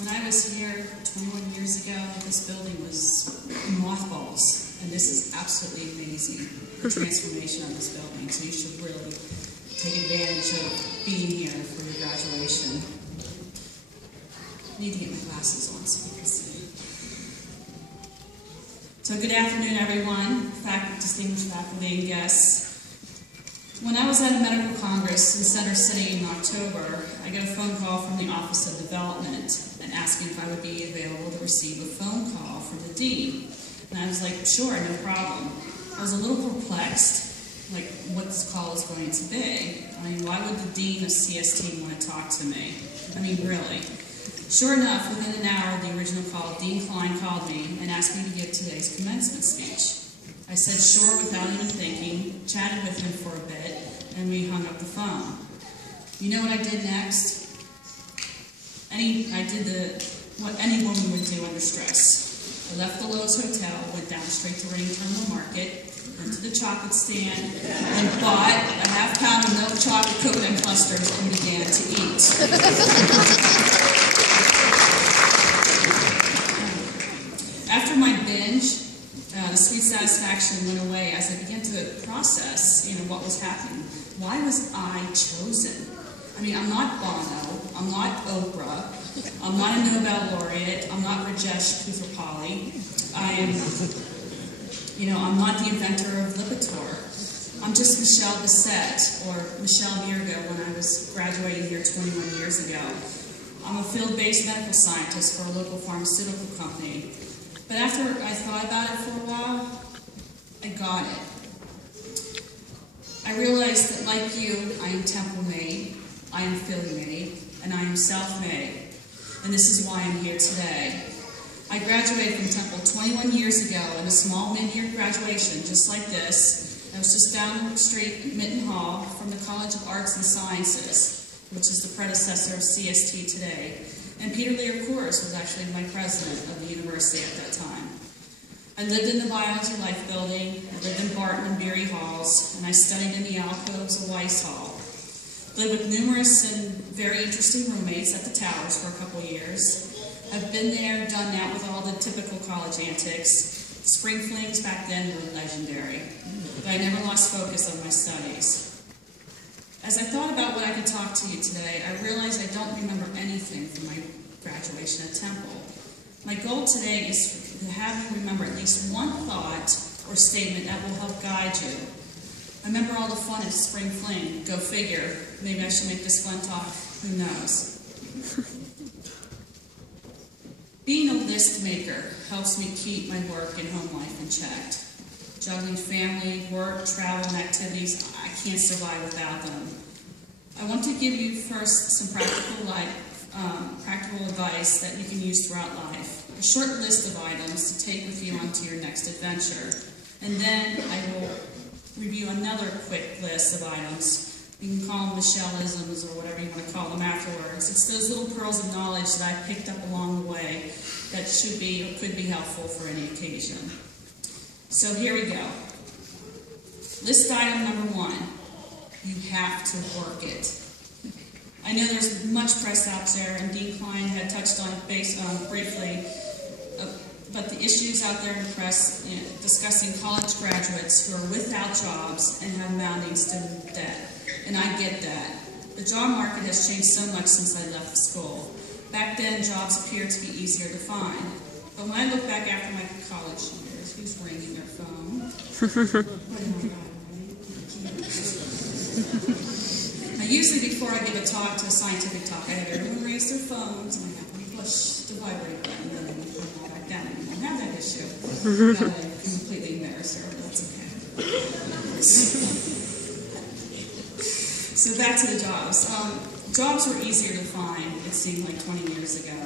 When I was here 21 years ago, this building was mothballs, and this is absolutely amazing, the transformation of this building. So you should really take advantage of being here for your graduation. I need to get my glasses on so you can see. So good afternoon, everyone, distinguished faculty and guests. When I was at a medical congress in Center City in October, I got a phone call from the Office of Development and asking if I would be available to receive a phone call from the dean. And I was like, sure, no problem. I was a little perplexed, like what this call is going to be. I mean, why would the dean of CST want to talk to me? I mean, really. Sure enough, within an hour of the original call, Dean Klein called me and asked me to give today's commencement speech. I said sure without even thinking, chatted with him for a bit, and we hung up the phone. You know what I did next? I did what any woman would do under stress. I left the Lowe's Hotel, went down straight to Rain Terminal Market, went to the chocolate stand, and bought a half-pound of milk chocolate coconut clusters and began to eat. After my binge, the sweet satisfaction went away as I began to process, what was happening. Why was I chosen? I mean, I'm not Bono, I'm not Oprah, I'm not a Nobel laureate, I'm not Rajesh Kuthrapali, I'm not the inventor of Lipitor. I'm just Michelle Bessett, or Michelle Mirgo when I was graduating here 21 years ago. I'm a field-based medical scientist for a local pharmaceutical company. But after I thought about it for a while, I got it. I realized that like you, I am Temple-made, I am Philly-made, and I am self-made. And this is why I'm here today. I graduated from Temple 21 years ago in a small mid-year graduation just like this. I was just down the street at Mitten Hall from the College of Arts and Sciences, which is the predecessor of CST today. And Peter Lear Kors was actually my president of the university at that time. I lived in the Biology Life building, I lived in Barton and Beery halls, and I studied in the alcoves of Weiss Hall. Lived with numerous and very interesting roommates at the Towers for a couple years. I've been there, done that with all the typical college antics. Spring flings back then were legendary, but I never lost focus on my studies. As I thought about what I could talk to you today, I realized I don't remember anything from my graduation at Temple. My goal today is to have you remember at least one thought or statement that will help guide you. I remember all the fun at Spring Fling. Go figure. Maybe I should make this fun talk. Who knows? Being a list maker helps me keep my work and home life in check. Juggling family, work, travel, and activities, I can't survive without them. I want to give you first some practical advice that you can use throughout life. A short list of items to take with you onto your next adventure. And then I will review another quick list of items. You can call them Michelleisms or whatever you want to call them afterwards. It's those little pearls of knowledge that I picked up along the way that should be or could be helpful for any occasion. So here we go. List item number 1. You have to work it. I know there's much press out there, and Dean Klein had touched on it briefly, but the issues out there in the press discussing college graduates who are without jobs and have mounting student debt. And I get that. The job market has changed so much since I left school. Back then, jobs appeared to be easier to find. But when I look back after my college years, who's ringing their phone? Now, usually before I give a talk to a scientific talk, I have everyone raise their phones, and I have them push the vibrate button, and then they can put it back down. And you won't have that issue. Now I completely embarrass her, but that's okay. So back to the jobs. Jobs were easier to find, it seemed like 20 years ago.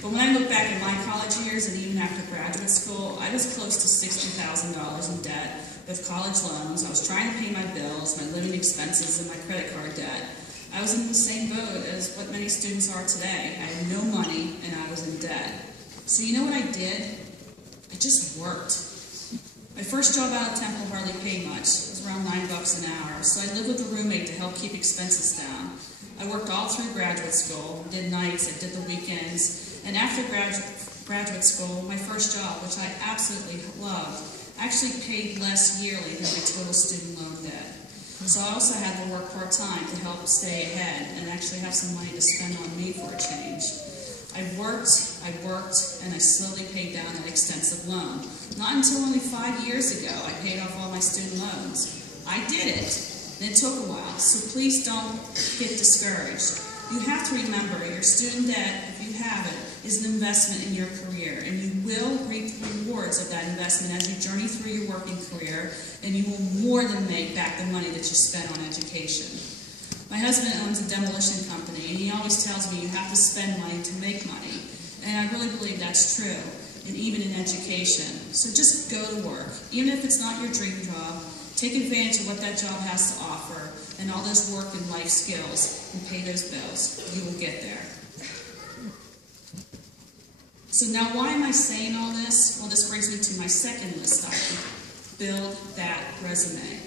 But when I look back at my college years and even after graduate school, I was close to $60,000 in debt with college loans. I was trying to pay my bills, my living expenses, and my credit card debt. I was in the same boat as what many students are today. I had no money and I was in debt. So you know what I did? I just worked. My first job out of Temple hardly paid much. It was around $9 an hour. So I lived with a roommate to help keep expenses down. I worked all through graduate school, did nights, I did the weekends, and after graduate school, my first job, which I absolutely loved, actually paid less yearly than my total student loan debt. So I also had to work part-time to help stay ahead and actually have some money to spend on me for a change. I worked, and I slowly paid down that extensive loan. Not until only 5 years ago, I paid off all my student loans. I did it, and it took a while, so please don't get discouraged. You have to remember your student debt, if you have it, is an investment in your career, and you will reap the rewards of that investment as you journey through your working career, and you will more than make back the money that you spent on education. My husband owns a demolition company, and he always tells me you have to spend money to make money, and I really believe that's true, and even in education. So just go to work. Even if it's not your dream job, take advantage of what that job has to offer and all those work and life skills and pay those bills. You will get there. So now why am I saying all this? Well, this brings me to my second list item. Build that resume.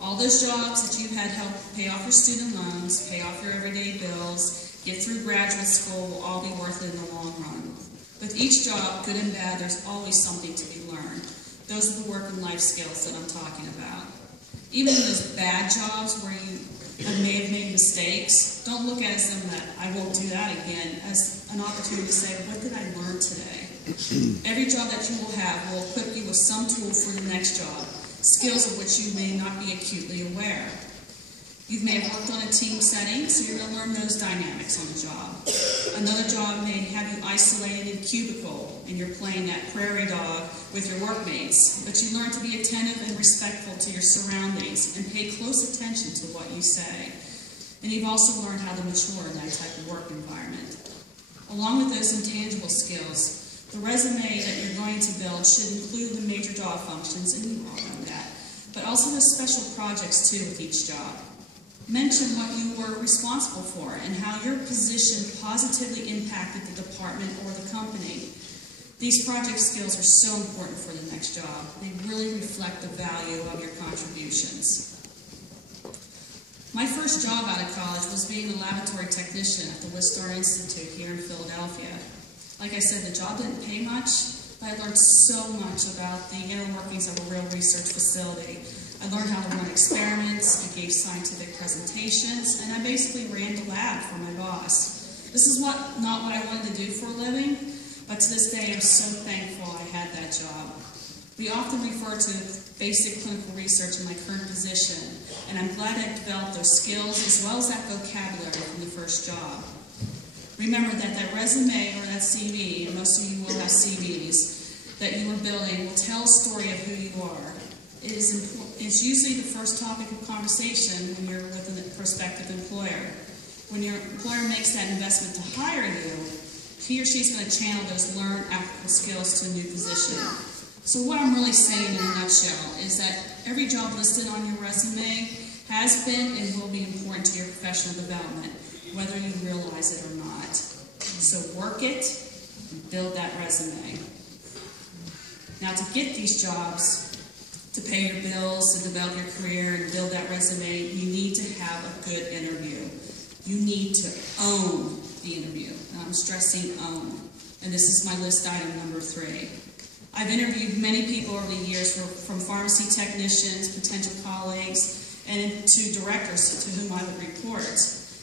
All those jobs that you had helped pay off your student loans, pay off your everyday bills, get through graduate school will all be worth it in the long run. With each job, good and bad, there's always something to be learned. Those are the work and life skills that I'm talking about. Even in those bad jobs where you may have made mistakes, don't look at it as something that I won't do that again, as an opportunity to say, what did I learn today? Every job that you will have will equip you with some tool for the next job, skills of which you may not be acutely aware. You may have worked on a team setting, so you're going to learn those dynamics on the job. Another job may have you isolated in a cubicle, and you're playing that prairie dog with your workmates, but you learn to be attentive and respectful to your surroundings and pay close attention to what you say. And you've also learned how to mature in that type of work environment. Along with those intangible skills, the resume that you're going to build should include the major job functions, and you all know that, but also the special projects too with each job. Mention what you were responsible for and how your position positively impacted the department or the company. These project skills are so important for the next job. They really reflect the value of your contributions. My first job out of college was being a laboratory technician at the Wistar Institute here in Philadelphia. Like I said, the job didn't pay much, but I learned so much about the inner workings of a real research facility. I learned how to run experiments, I gave scientific presentations, and I basically ran the lab for my boss. This is not what I wanted to do for a living, but to this day I'm so thankful I had that job. We often refer to basic clinical research in my current position, and I'm glad I developed those skills as well as that vocabulary from the first job. Remember that that resume or that CV, and most of you will have CVs, that you are building will tell a story of who you are. It's usually the first topic of conversation when you're with a prospective employer. When your employer makes that investment to hire you, he or she's going to channel those learned applicable skills to a new position. So what I'm really saying in a nutshell is that every job listed on your resume has been and will be important to your professional development, whether you realize it or not. So work it and build that resume. Now to get these jobs, to pay your bills, to develop your career, and build that resume, you need to have a good interview. You need to own the interview. And I'm stressing own. And this is my list item number 3. I've interviewed many people over the years from pharmacy technicians, potential colleagues, and to directors to whom I would report.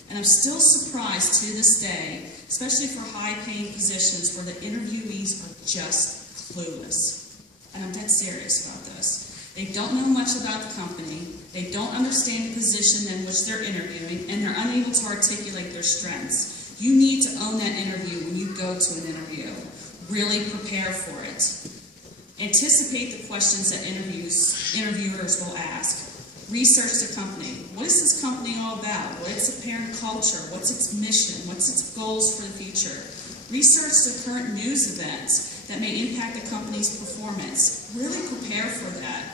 And I'm still surprised to this day, especially for high-paying positions where the interviewees are just clueless. And I'm dead serious about this. They don't know much about the company, they don't understand the position in which they're interviewing, and they're unable to articulate their strengths. You need to own that interview when you go to an interview. Really prepare for it. Anticipate the questions that interviewers will ask. Research the company. What is this company all about? What's the parent culture? What's its mission? What's its goals for the future? Research the current news events that may impact the company's performance. Really prepare for that.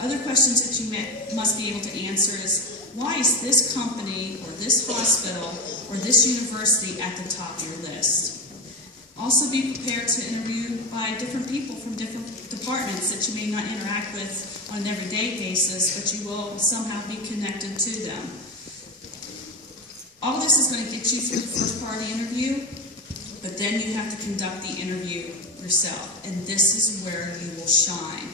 Other questions that you must be able to answer is, why is this company or this hospital or this university at the top of your list? Also be prepared to interview by different people from different departments that you may not interact with on an everyday basis, but you will somehow be connected to them. All this is going to get you through the first part of the interview, but then you have to conduct the interview yourself, and this is where you will shine.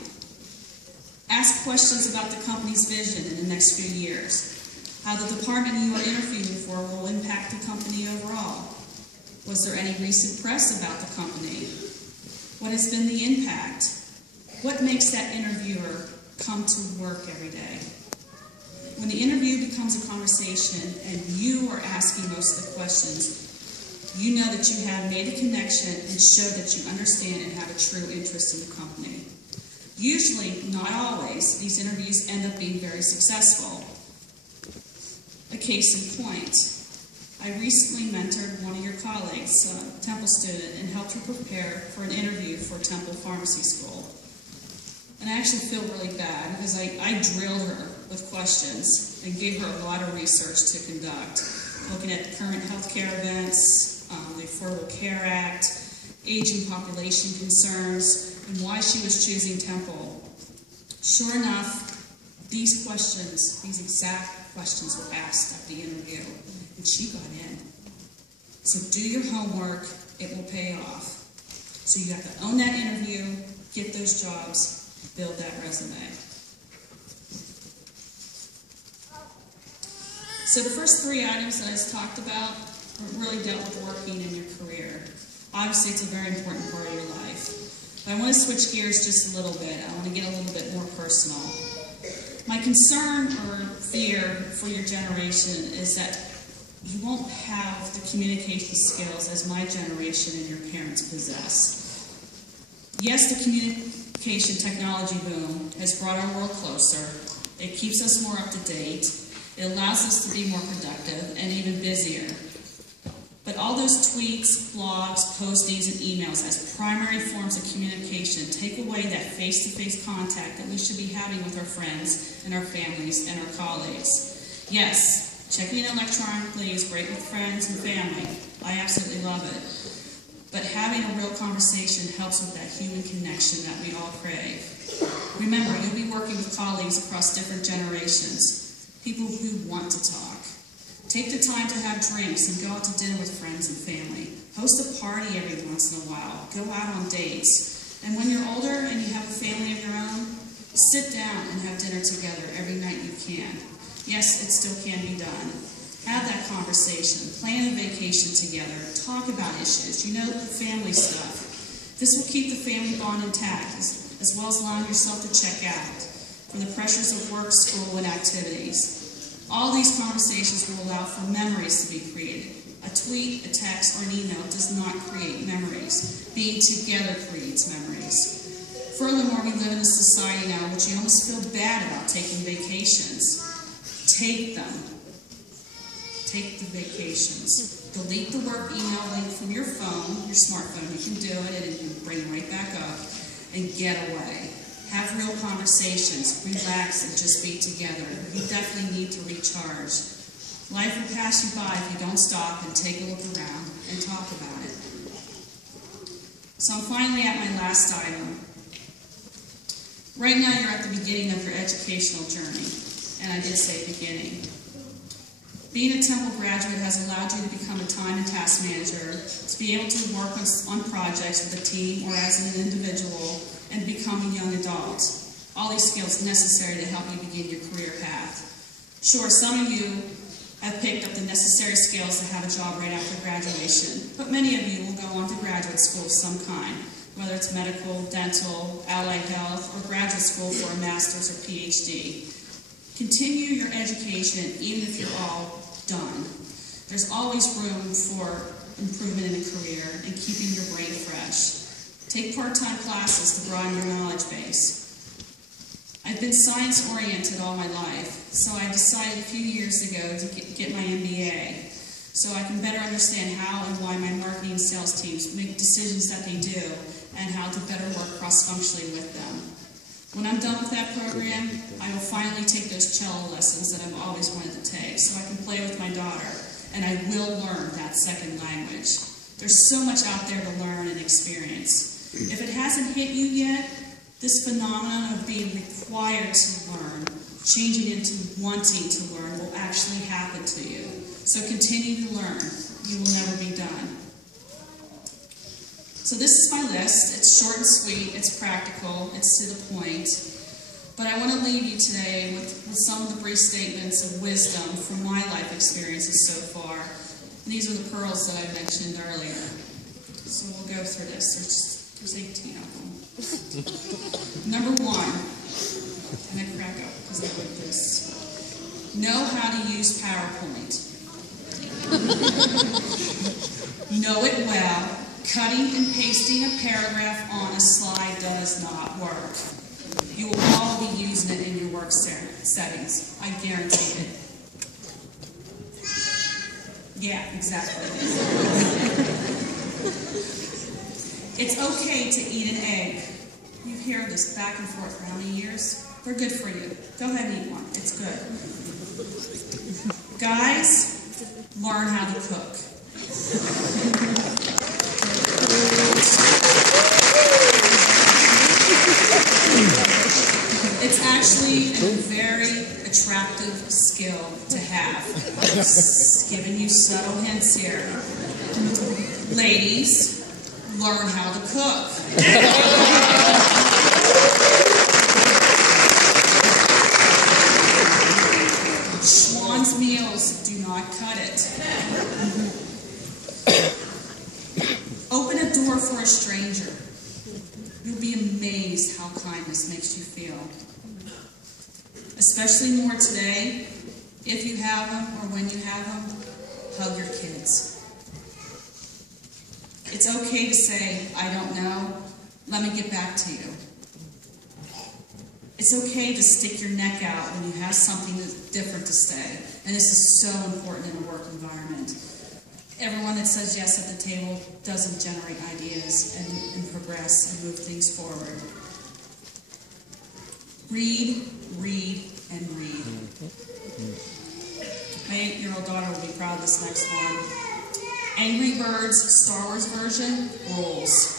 Ask questions about the company's vision in the next few years, how the department you are interviewing for will impact the company overall. Was there any recent press about the company? What has been the impact? What makes that interviewer come to work every day? When the interview becomes a conversation and you are asking most of the questions, you know that you have made a connection and show that you understand and have a true interest in the company. Usually, not always, these interviews end up being very successful. A case in point, I recently mentored one of your colleagues, a Temple student, and helped her prepare for an interview for Temple Pharmacy School. And I actually feel really bad because I drilled her with questions and gave her a lot of research to conduct, looking at current healthcare events, the Affordable Care Act, aging population concerns, and why she was choosing Temple. Sure enough, these questions, these exact questions were asked at the interview, and she got in. So do your homework, it will pay off. So you have to own that interview, get those jobs, build that resume. So the first three items that I just talked about really dealt with working in your career. Obviously, it's a very important part of your life. But I want to switch gears just a little bit. I want to get a little bit more personal. My concern or fear for your generation is that you won't have the communication skills as my generation and your parents possess. Yes, the communication technology boom has brought our world closer. It keeps us more up to date. It allows us to be more productive and even busier. But all those tweets, blogs, postings, and emails as primary forms of communication take away that face-to-face contact that we should be having with our friends and our families and our colleagues. Yes, checking electronically is great with friends and family. I absolutely love it. But having a real conversation helps with that human connection that we all crave. Remember, you'll be working with colleagues across different generations, people who want to talk. Take the time to have drinks and go out to dinner with friends and family. Host a party every once in a while. Go out on dates. And when you're older and you have a family of your own, sit down and have dinner together every night you can. Yes, it still can be done. Have that conversation. Plan a vacation together. Talk about issues. You know, the family stuff. This will keep the family bond intact, as well as allowing yourself to check out from the pressures of work, school, and activities. All these conversations will allow for memories to be created. A tweet, a text, or an email does not create memories. Being together creates memories. Furthermore, we live in a society now in which you almost feel bad about taking vacations. Take them. Take the vacations. Delete the work email link from your phone, your smartphone. You can do it and it can bring it right back up. And get away. Have real conversations, relax, and just be together. You definitely need to recharge. Life will pass you by if you don't stop and take a look around and talk about it. So I'm finally at my last item. Right now you're at the beginning of your educational journey, and I did say beginning. Being a Temple graduate has allowed you to become a time and task manager, to be able to work on projects with a team or as an individual, and become a young adult. All these skills necessary to help you begin your career path. Sure, some of you have picked up the necessary skills to have a job right after graduation, but many of you will go on to graduate school of some kind, whether it's medical, dental, allied health, or graduate school for a master's or PhD. Continue your education even if you're all done. There's always room for improvement in a career and keeping your brain fresh. Take part-time classes to broaden your knowledge base. I've been science-oriented all my life, so I decided a few years ago to get my MBA so I can better understand how and why my marketing and sales teams make decisions that they do and how to better work cross-functionally with them. When I'm done with that program, I will finally take those cello lessons that I've always wanted to take so I can play with my daughter, and I will learn that second language. There's so much out there to learn and experience. If it hasn't hit you yet, this phenomenon of being required to learn, changing into wanting to learn, will actually happen to you. So continue to learn. You will never be done. So this is my list. It's short and sweet, it's practical, it's to the point. But I want to leave you today with some of the brief statements of wisdom from my life experiences so far. And these are the pearls that I mentioned earlier. So we'll go through this. There's 18 of them. Number 1, and I crack up because I wrote this. Know how to use PowerPoint. Know it well. Cutting and pasting a paragraph on a slide does not work. You will all be using it in your work settings. I guarantee it. Yeah, exactly. It's okay to eat an egg. You've heard this back and forth for how many years? They're good for you. Go ahead and eat one. It's good. Guys, learn how to cook. It's actually a very attractive skill to have. I'm just giving you subtle hints here. Ladies, learn how to cook. Schwann's meals do not cut it. Open a door for a stranger. You'll be amazed how kindness makes you feel. Especially more today, if you have them or when you have them, hug your kids. It's okay to say, I don't know, let me get back to you. It's okay to stick your neck out when you have something different to say. And this is so important in a work environment. Everyone that says yes at the table doesn't generate ideas and progress and move things forward. Read, read, and read. My 8-year-old daughter will be proud of this next one. Angry Birds Star Wars version rules.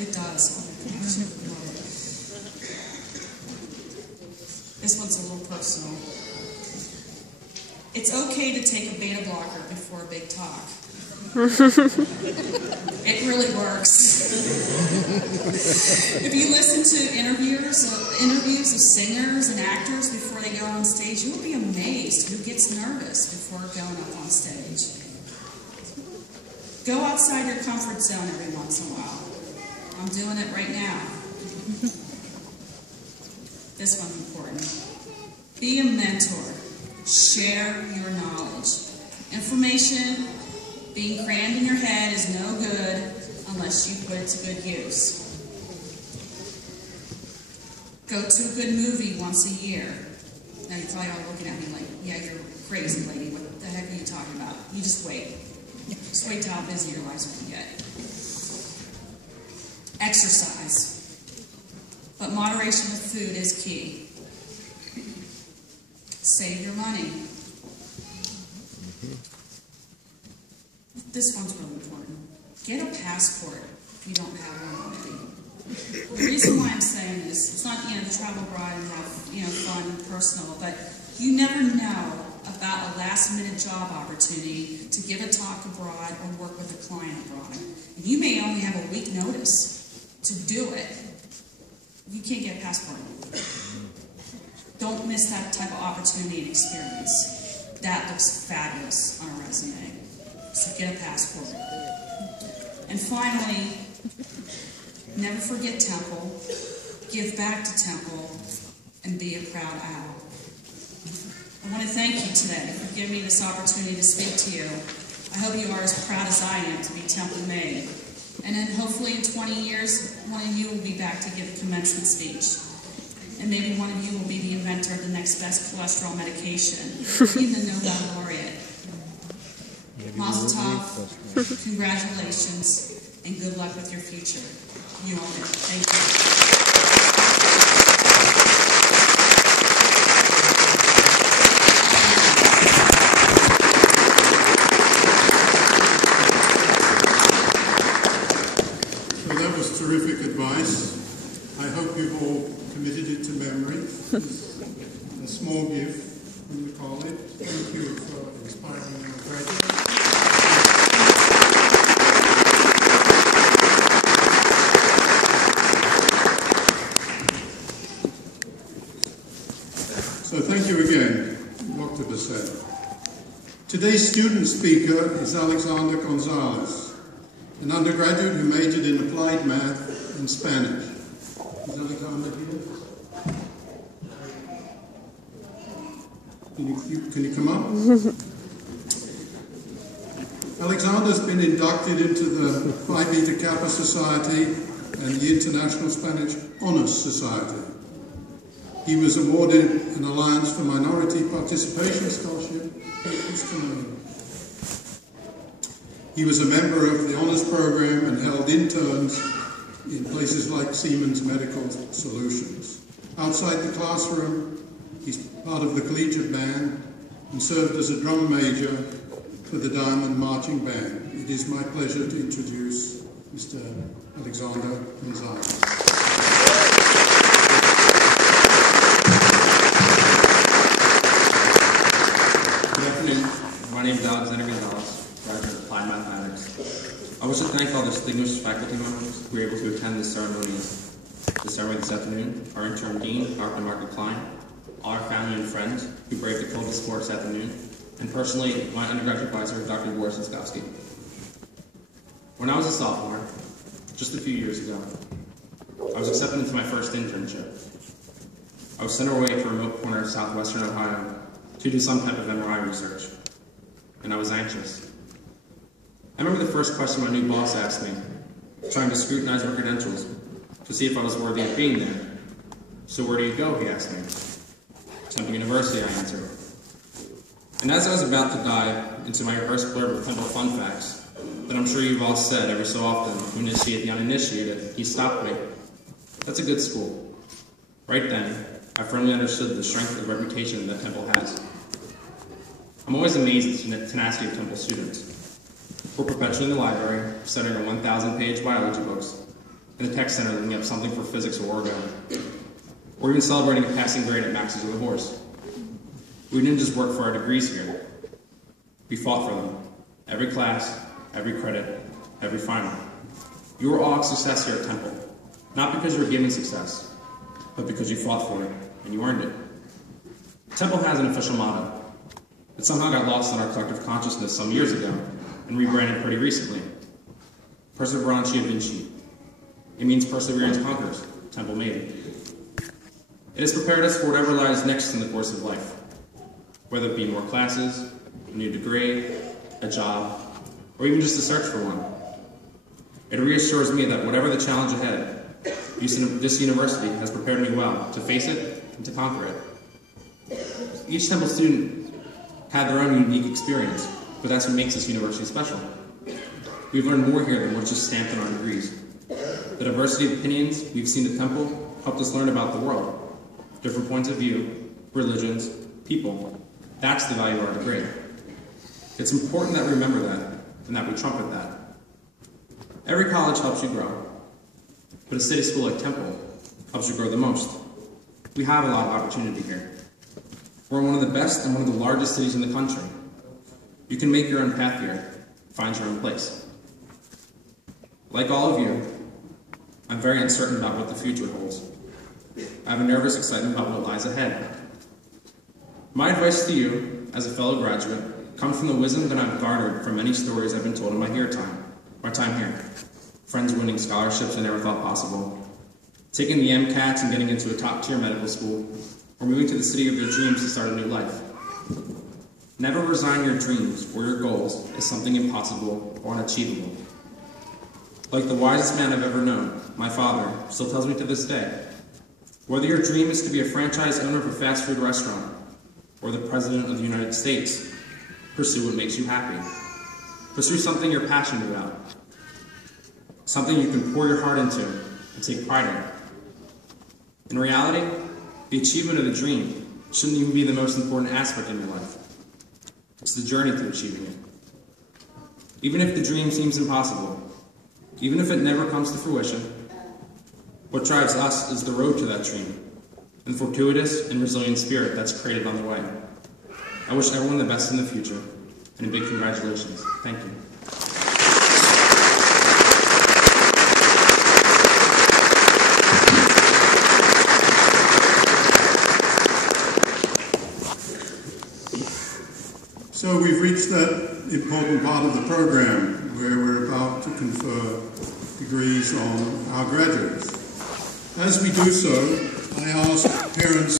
It does. Oh my gosh, I love it. This one's a little personal. It's okay to take a beta blocker before a big talk. It really works. If you listen to interviews of singers and actors before they go on stage, you'll be amazed who gets nervous before going up on stage. Go outside your comfort zone every once in a while. I'm doing it right now. This one's important. Be a mentor. Share your knowledge. Information being crammed in your head is no good unless you put it to good use. Go to a good movie once a year. Now you're probably all looking at me like, yeah, you're crazy, lady. What the heck are you talking about? You just wait. Just wait till how busy your lives will get. Exercise. But moderation with food is key. Save your money. This one's really important. Get a passport if you don't have one already. The reason why I'm saying this, it's not, to travel abroad and have, fun and personal, but you never know about a last-minute job opportunity to give a talk abroad or work with a client abroad. And you may only have a week notice to do it. You can't get a passport. Don't miss that type of opportunity and experience. That looks fabulous on a resume. So get a passport. And finally, never forget Temple, give back to Temple, and be a proud owl. I want to thank you today for giving me this opportunity to speak to you. I hope you are as proud as I am to be Temple made. And then hopefully in 20 years, one of you will be back to give a commencement speech. And maybe one of you will be the inventor of the next best cholesterol medication, even the Nobel laureate. Mazel tov, congratulations, and good luck with your future. You own it. Thank you. So that was terrific advice. I hope you've all committed it to memory. It's a small gift. from the college. Thank you for inspiring our graduates. So thank you again, Dr. Bessett. Today's student speaker is Alexander Gonzalez, an undergraduate who majored in applied math and Spanish. Is Alexander here? Can you come up? Alexander's been inducted into the Phi Beta Kappa Society and the International Spanish Honors Society. He was awarded an Alliance for Minority Participation Scholarship. He was a member of the Honors Program and held interns in places like Siemens Medical Solutions. Outside the classroom, he's part of the collegiate band and served as a drum major for the Diamond Marching Band. It is my pleasure to introduce Mr. Alexander Gonzalez. Good afternoon. My name is Alexander Gonzalez, graduate of Applied Mathematics. I wish to thank all the distinguished faculty members who were able to attend this ceremony this afternoon, our interim dean, Dr. Margaret Klein, all our family and friends who braved the cold this afternoon, and personally, my undergraduate advisor, Dr. Boris Ziskowski. When I was a sophomore, just a few years ago, I was accepted into my first internship. I was sent away to a remote corner of southwestern Ohio to do some type of MRI research, and I was anxious. I remember the first question my new boss asked me, trying to scrutinize my credentials to see if I was worthy of being there. "So where do you go?" he asked me. "Temple University," I answered. And as I was about to dive into my rehearsed blurb of Temple fun facts, that I'm sure you've all said every so often to initiate the uninitiated, he stopped me. "That's a good school." Right then, I firmly understood the strength of the reputation that Temple has. I'm always amazed at the tenacity of Temple students. We're perpetually in the library, studying our 1,000-page biology books, in the tech center looking up something for physics or orgo, or even celebrating a passing grade at Max's with a horse. We didn't just work for our degrees here. We fought for them. Every class, every credit, every final. You were all a success here at Temple, not because you were given success, but because you fought for it, and you earned it. Temple has an official motto. It somehow got lost in our collective consciousness some years ago, and rebranded pretty recently. Perseverantia vinci. It means perseverance conquers. Temple made it. It has prepared us for whatever lies next in the course of life, whether it be more classes, a new degree, a job, or even just a search for one. It reassures me that whatever the challenge ahead, this university has prepared me well to face it and to conquer it. Each Temple student had their own unique experience, but that's what makes this university special. We've learned more here than what's just stamped on our degrees. The diversity of opinions we've seen at Temple helped us learn about the world, different points of view, religions, people. That's the value of our degree. It's important that we remember that, and that we trumpet that. Every college helps you grow, but a city school like Temple helps you grow the most. We have a lot of opportunity here. We're one of the best and one of the largest cities in the country. You can make your own path here, find your own place. Like all of you, I'm very uncertain about what the future holds. I have a nervous excitement about what lies ahead. My advice to you, as a fellow graduate, comes from the wisdom that I've garnered from many stories I've been told in my time here. Friends winning scholarships I never thought possible, taking the MCATs and getting into a top-tier medical school, or moving to the city of your dreams to start a new life. Never resign your dreams or your goals as something impossible or unachievable. Like the wisest man I've ever known, my father, still tells me to this day, whether your dream is to be a franchise owner of a fast food restaurant or the President of the United States, pursue what makes you happy. Pursue something you're passionate about, something you can pour your heart into and take pride in. In reality, the achievement of the dream shouldn't even be the most important aspect in your life. It's the journey to achieving it. Even if the dream seems impossible, even if it never comes to fruition, what drives us is the road to that dream, and the fortuitous and resilient spirit that's created on the way. I wish everyone the best in the future, and a big congratulations. Thank you. So we've reached that important part of the program where we're about to confer degrees on our graduates. As we do so, I ask parents